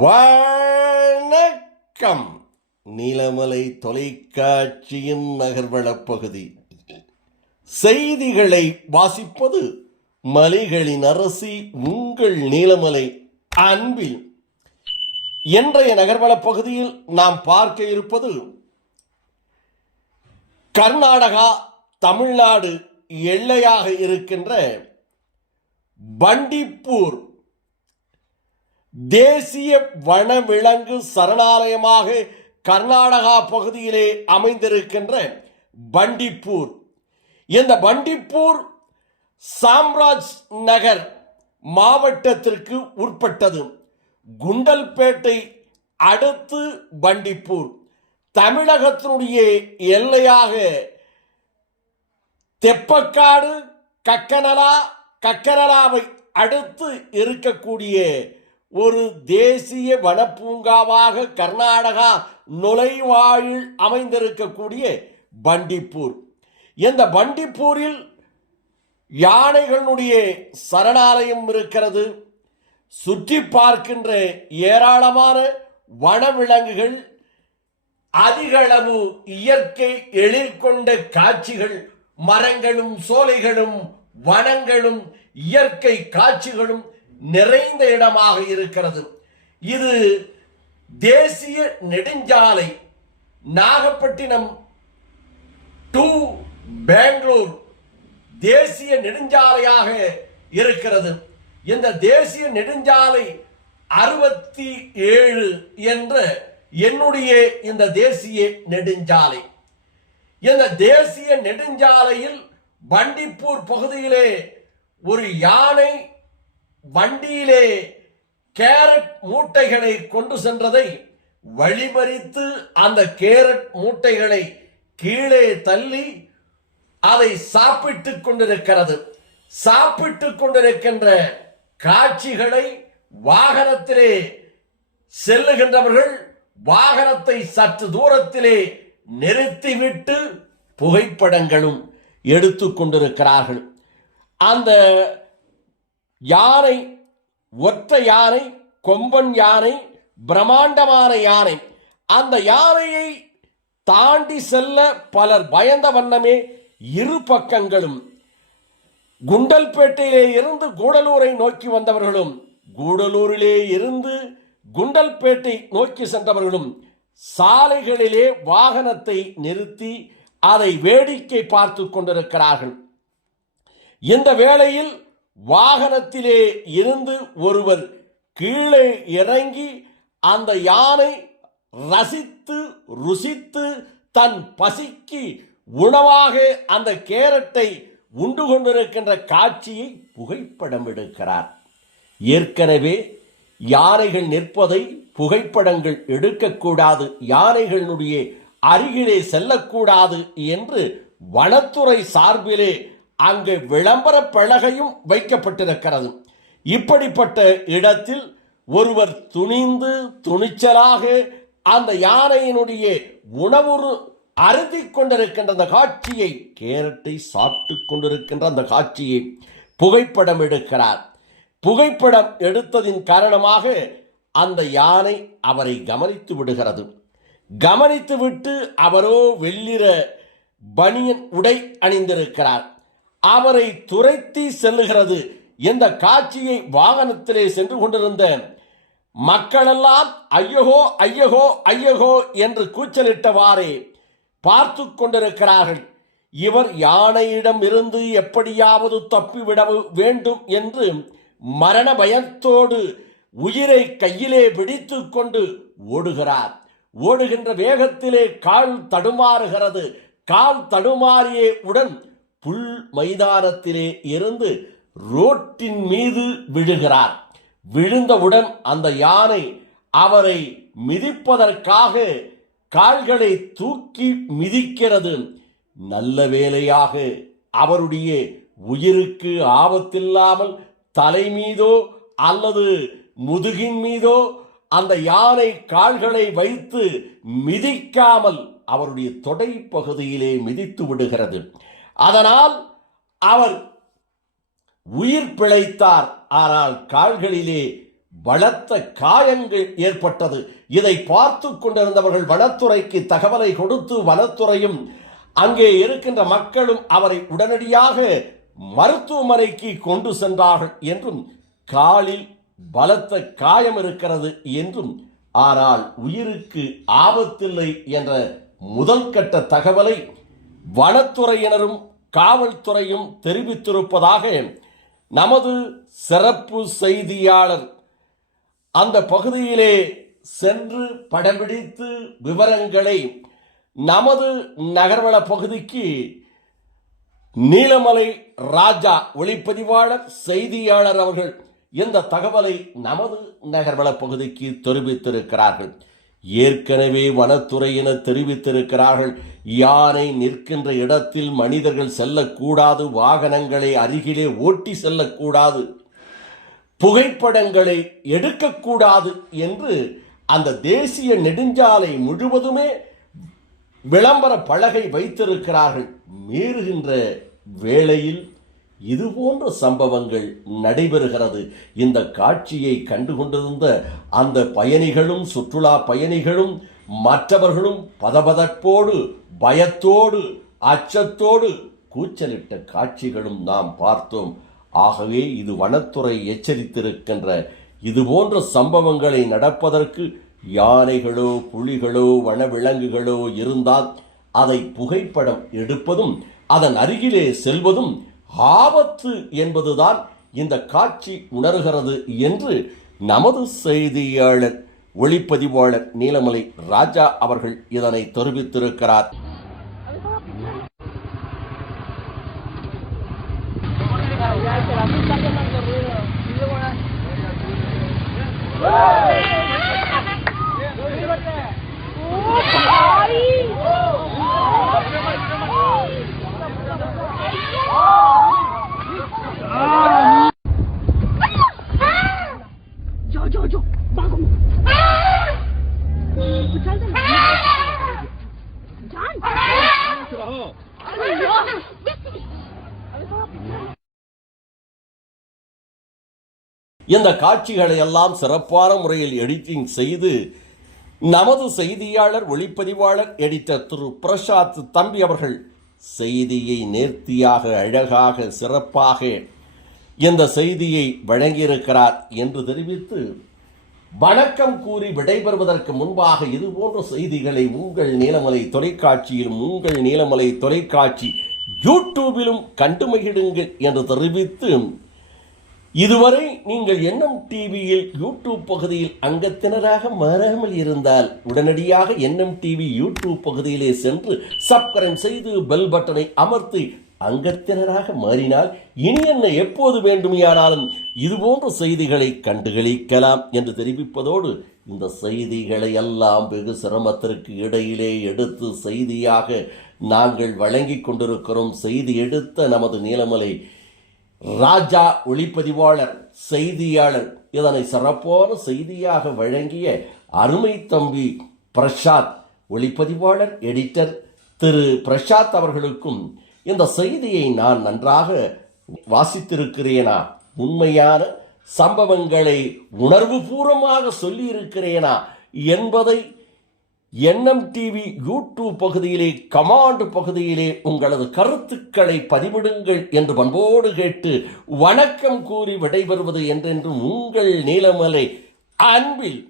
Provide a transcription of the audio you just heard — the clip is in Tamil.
வணக்கம். நீலமலை தொலைக்காட்சியின் நகர்வளப் பகுதி செய்திகளை வாசிப்பது மலைகளின் அரசி உங்கள் நீலமலை அன்பில். இன்றைய நகர்வளப் பகுதியில் நாம் பார்க்க இருப்பது கர்நாடகா தமிழ்நாடு எல்லையாக இருக்கின்ற பண்டிப்பூர் தேசிய வனவிலங்கு சரணாலயமாக கர்நாடகா பகுதியிலே அமைந்திருக்கின்ற பண்டிப்பூர். இந்த பண்டிப்பூர் சாம்ராஜ் நகர் மாவட்டத்திற்கு உட்பட்டது. குண்டல்பேட்டை அடுத்து பண்டிப்பூர். தமிழகத்தினுடைய எல்லையாக தெப்பக்காடு கக்கனலாவை அடுத்து இருக்கக்கூடிய ஒரு தேசிய வனப்பூங்காவாக கர்நாடகா நுழைவாயில் அமைந்திருக்கக்கூடிய பண்டிப்பூர். இந்த பண்டிப்பூரில் யானைகளுடைய சரணாலயம் இருக்கிறது. சுற்றி பார்க்கின்ற ஏராளமான வனவிலங்குகள், அதிகளவு இயற்கை எழில் கொண்ட காட்சிகள், மரங்களும் சோலைகளும் வனங்களும் இயற்கை காட்சிகளும் நிறைந்த இடமாக இருக்கிறது. இது தேசிய நெடுஞ்சாலை நாகப்பட்டினம் டு பெங்களூர் தேசிய நெடுஞ்சாலையாக இருக்கிறது. இந்த தேசிய நெடுஞ்சாலை 67 என்ற என்னுடைய இந்த தேசிய நெடுஞ்சாலை. இந்த தேசிய நெடுஞ்சாலையில் பண்டிப்பூர் பகுதியிலே ஒரு யானை வண்டியிலே கேரட் மூட்டைகளை கொண்டு சென்றதை வழிமறித்து அந்த கேரட் மூட்டைகளை கீழே தள்ளி அதை சாப்பிட்டுக் கொண்டிருக்கிறது. சாப்பிட்டுக் கொண்டிருக்கின்ற காட்சிகளை வாகனத்திலே செல்லுகின்றவர்கள் வாகனத்தை சற்று தூரத்திலே நிறுத்திவிட்டு புகைப்படங்களும் எடுத்துக் கொண்டிருக்கிறார்கள். அந்த யானை ஒற்றை யானை, கொம்பன் யானை, பிரம்மாண்டமான யானை. அந்த யானையை தாண்டி செல்ல பலர் பயந்த வண்ணமே இரு பக்கங்களும் குண்டல்பேட்டையிலே இருந்து கூடலூரை நோக்கி வந்தவர்களும், கூடலூரிலே இருந்து குண்டல்பேட்டை நோக்கி சென்றவர்களும் சாலைகளிலே வாகனத்தை நிறுத்தி அதை வேடிக்கை பார்த்து கொண்டிருக்கிறார்கள். இந்த வேளையில் வாகனத்திலே இருந்து ஒருவர் கீழே இறங்கி அந்த யானை ரசித்து ருசித்து தன் பசிக்கு உணவாக அந்த கேரட்டை உண்டு கொண்டிருக்கின்ற காட்சியை புகைப்படம் எடுக்கிறார். ஏற்கனவே யானைகள் நிற்பதை புகைப்படங்கள் எடுக்கக்கூடாது, யானைகளுடைய அருகிலே செல்லக்கூடாது என்று வனத்துறை சார்பிலே அங்கு விளம்பர பலகையும் வைக்கப்பட்டிருக்கிறது. இப்படிப்பட்ட இடத்தில் ஒருவர் துணிச்சலாக அந்த யானையினுடைய உணவு அருந்திக் கொண்டிருக்கின்ற அந்த காட்சியை, கேரட்டை சாப்பிட்டுக் கொண்டிருக்கின்ற அந்த காட்சியை புகைப்படம் எடுக்கிறார். புகைப்படம் எடுத்ததின் காரணமாக அந்த யானை அவரை கவனித்து விடுகிறது. கவனித்துவிட்டு அவரோ வெள்ளிற பனியன் உடை அணிந்திருக்கிறார். அவரை துரைத்தி செல்லுகிறது. இந்த காட்சியை வாகனத்திலே சென்று கொண்டிருந்த மக்களெல்லாம் ஐயகோ ஐயகோ ஐயகோ என்று கூச்சலிட்டவாறே பார்த்து கொண்டிருக்கிறார்கள். இவர் யானையிடம் இருந்து எப்படியாவது தப்பிவிட வேண்டும் என்று மரண பயத்தோடு உயிரை கையிலே பிடித்து கொண்டு ஓடுகிறார். ஓடுகின்ற வேகத்திலே கால் தடுமாறுகிறது. கால் தடுமாறிய உடன் புல் மைதானத்திலே இருந்து ரோட்டின் மீது விழுகிறார். விழுந்தவுடன் அந்த யானை அவரை மிதிப்பதற்காக கால்களை தூக்கி மிதிக்கிறது. நல்ல வேளையாக அவருடைய உயிருக்கு ஆபத்தில்லாமல் தலை மீதோ அல்லது முதுகின் மீதோ அந்த யானை கால்களை வைத்து மிதிக்காமல் அவருடைய தொடை பகுதியிலே மிதித்து விடுகிறது. அதனால் அவர் உயிர் பிழைத்தார். ஆனால் கால்களிலே பலத்த காயங்கள் ஏற்பட்டது. இதை பார்த்து கொண்டிருந்தவர்கள் வனத்துறைக்கு தகவலை கொடுத்து வனத்துறையும் அங்கே இருக்கின்ற மக்களும் அவரை உடனடியாக மருத்துவமனைக்கு கொண்டு சென்றார்கள் என்றும், காலில் பலத்த காயம் இருக்கிறது என்றும், ஆனால் உயிருக்கு ஆபத்தில்லை என்ற முதல் கட்ட தகவலை வனத்துறையினரும் காவல்துறையும் தெரிவித்திருப்பதாக நமது சிறப்பு செய்தியாளர் அந்த பகுதியிலே சென்று படம்பிடித்து விவரங்களை நமது நகர்வள பகுதிக்கு நீலமலை ராஜா ஒளிப்பதிவாளர் செய்தியாளர் அவர்கள் இந்த தகவலை நமது நகர்வள பகுதிக்கு தெரிவித்திருக்கிறார்கள். ஏற்கனவே வனத்துறையினர் தெரிவித்திருக்கிறார்கள், யானை நிற்கின்ற இடத்தில் மனிதர்கள் செல்லக்கூடாது, வாகனங்களை அருகிலே ஓட்டி செல்லக்கூடாது, புகைப்படங்களை எடுக்கக்கூடாது என்று அந்த தேசிய நெடுஞ்சாலை முழுவதுமே விளம்பர பலகை வைத்திருக்கிறார்கள். மீறுகின்ற வேளையில் இதுபோன்ற சம்பவங்கள் நடைபெறுகிறது. இந்த காட்சியை கண்டுகொண்டிருந்த அந்த பயணிகளும் சுற்றுலா பயணிகளும் மற்றவர்களும் பதபதப்போடு பயத்தோடு அச்சத்தோடு கூச்சலிட்ட காட்சிகளும் நாம் பார்த்தோம். ஆகவே இது வனத்துறை எச்சரித்திருக்கின்ற இதுபோன்ற சம்பவங்களை நடப்பதற்கு யானைகளோ புலிகளோ வனவிலங்குகளோ இருந்தால் அதை புகைப்படம் எடுப்பதும் அதன் அருகிலே செல்வதும் ஆபத்து என்பதுதான் இந்த காட்சி உணர்கிறது என்று நமது செய்தியாளர் ஒளிப்பதிவாளர் நீலமலை ராஜா அவர்கள் இதனை தெரிவித்திருக்கிறார். இந்த காட்சிகளை எல்லாம் சிறப்பான முறையில் எடிட்டிங் செய்து நமது செய்தியாளர் ஒளிப்பதிவாளர் எடிட்டர் திரு பிரசாத் தம்பி அவர்கள் செய்தியை நேர்த்தியாக அழகாக சிறப்பாக இந்த செய்தியை வழங்கியிருக்கிறார் என்று தெரிவித்து வணக்கம் கூறி விடைபெறுவதற்கு முன்பாக இதுபோன்ற செய்திகளை உங்கள் நீலமலை தொலைக்காட்சியிலும் உங்கள் நீலமலை தொலைக்காட்சி யூடியூபிலும் கண்டு மகிழுங்கள் என்று தெரிவித்து, இதுவரை நீங்கள் என்எம் டிவியில் யூடியூப் பகுதியில் அங்கத்தினராக மாறாமல் இருந்தால் உடனடியாக என்எம் டிவி யூடியூப் பகுதியிலே சென்று சப்ஸ்கிரைப் செய்து பெல் பட்டனை அமர்த்தி அங்கத்தினராக மாறினால் இனி என்ன எப்போது வேண்டுமையானாலும் இதுபோன்ற செய்திகளை கண்டுகளிக்கலாம் என்று தெரிவிப்பதோடு, இந்த செய்திகளை எல்லாம் வெகு சிரமத்திற்கு இடையிலே எடுத்து செய்தியாக நாங்கள் வழங்கி கொண்டிருக்கிறோம். செய்தி எடுத்த நமது நீலமலை ராஜா ஒளிப்பதிவாளர் செய்தியாளர் இதனை சிறப்பான செய்தியாக வழங்கிய அருமை தம்பி பிரசாத் ஒளிப்பதிவாளர் எடிட்டர் திரு பிரசாத் அவர்களுக்கும் இந்த செய்தியை நான் நன்றாக வாசித்திருக்கிறேனா, உண்மையான சம்பவங்களை உணர்வுபூர்வமாக சொல்லியிருக்கிறேனா என்பதை என்எம் டிவி யூடியூப் பகுதியிலே கமாண்ட் பகுதியிலே உங்களது கருத்துக்களை பதிவிடுங்கள் என்று பண்போடு கேட்டு வணக்கம் கூறி விடைபெறுவது என்றென்றும் உங்கள் நீலமலை அன்பில்